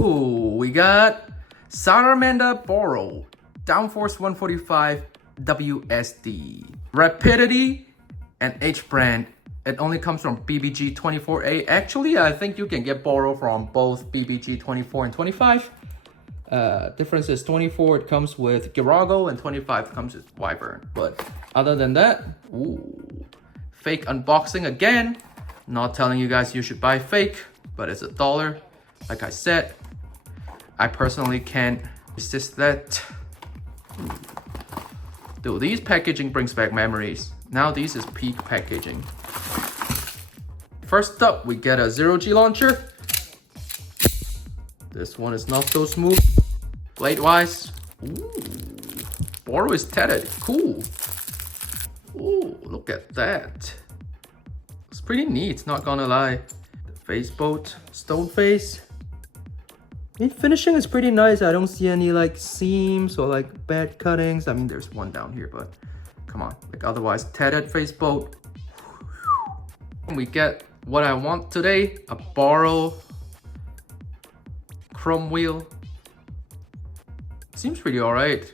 Ooh, we got Saramanda Balro Downforce 145 WSD. Rapidity and H brand. It only comes from BBG 24A. Actually, I think you can get Balro from both BBG 24 and 25. Difference is 24 it comes with Girago and 25 comes with Wyvern. But other than that, ooh, fake unboxing again. Not telling you guys you should buy fake, but it's $1. Like I said, I personally can't resist that. Dude, these packaging brings back memories. Now this is peak packaging. First up, we get a 0G launcher. This one is not so smooth. Blade-wise, ooh, Balro is tatted, cool. Ooh, look at that. It's pretty neat, not gonna lie. The face bolt, stone face. I mean, finishing is pretty nice. I don't see any like seams or like bad cuttings. I mean, there's one down here, but come on. Like otherwise, tatted face bolt. We get what I want today, a Balro chrome wheel. Seems pretty alright.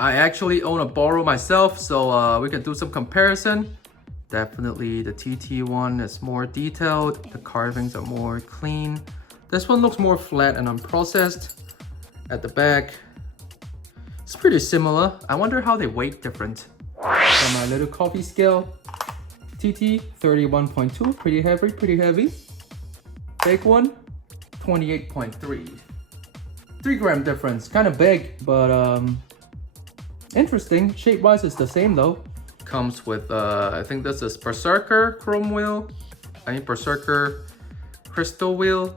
I actually own a Balro myself, so we can do some comparison. Definitely the TT one is more detailed. The carvings are more clean. This one looks more flat and unprocessed. At the back, it's pretty similar. I wonder how they weight different. On my little coffee scale, TT 31.2, pretty heavy. Big one, 28.3. 3 gram difference, kind of big, but interesting. Shape-wise, it's the same though. Comes with, I think this is Berserker chrome wheel. I mean Berserker crystal wheel.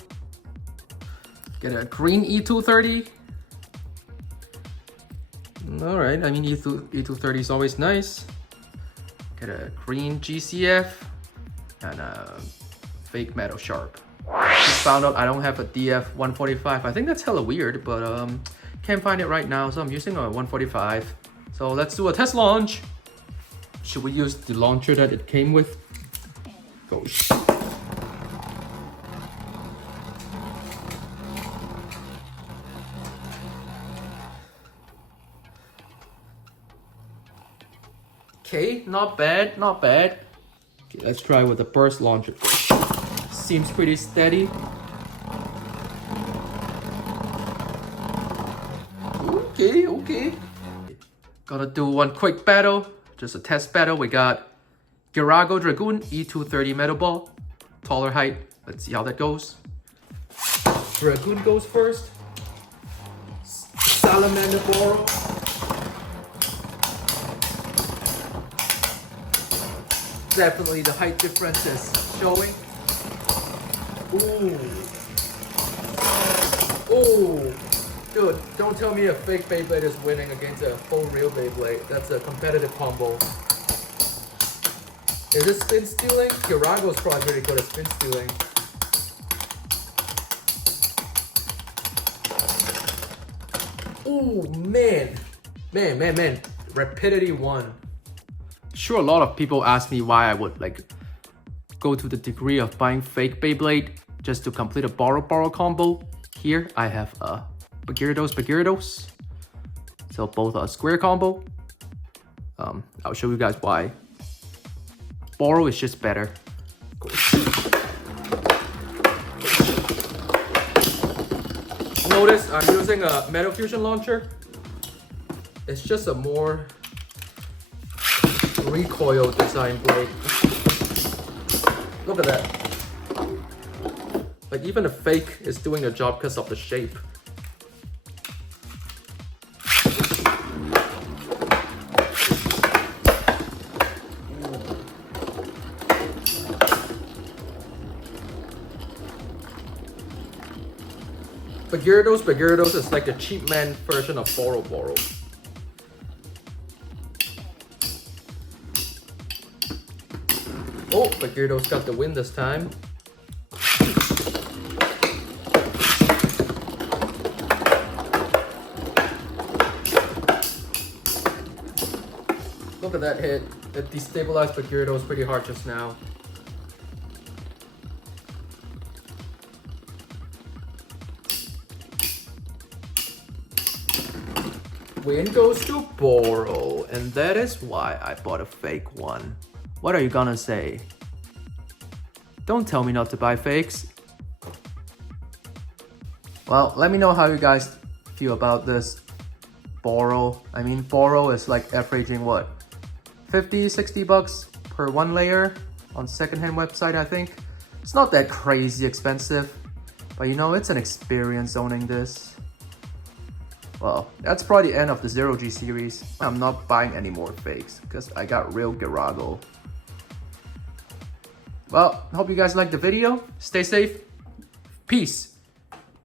Get a green E230. All right, I mean E230 is always nice. Get a green GCF and a fake metal sharp. Just found out I don't have a DF145. I think that's hella weird, but can't find it right now, so I'm using a 145. So let's do a test launch. Should we use the launcher that it came with? Gosh. Okay, not bad, not bad. Okay, let's try with the burst launcher. Seems pretty steady. Okay. Gotta do one quick battle, just a test battle. We got Girago Dragoon E230 metal ball, taller height. Let's see how that goes. Dragoon goes first. Saramanda Balro. Definitely the height difference is showing. Ooh. Dude, don't tell me a fake Beyblade is winning against a full real Beyblade. That's a competitive combo. Is it spin stealing? Girago's probably really good at spin stealing. Ooh, man. Rapidity 1. Sure, a lot of people ask me why I would like go to the degree of buying fake Beyblade just to complete a Balro combo. Here I have a Gyarados. So both are square combo. I'll show you guys why. Balro is just better. Notice I'm using a Metal Fusion launcher. It's just a more recoil design blade. Look at that. Like even the fake is doing a job because of the shape. But Gyarados is like a cheap man version of Balro. Oh, but Gyarados got the win this time. Look at that hit. It destabilized Gyarados pretty hard just now. win goes to Boro, and that is why I bought a fake one. What are you gonna say? Don't tell me not to buy fakes. Well, let me know how you guys feel about this Boro. I mean, Boro is like averaging what? 50, 60 bucks per one layer on secondhand website, I think. It's not that crazy expensive, but you know, it's an experience owning this. Well, that's probably the end of the Zero G series. I'm not buying any more fakes because I got real Garago. Well, hope you guys liked the video. Stay safe. Peace.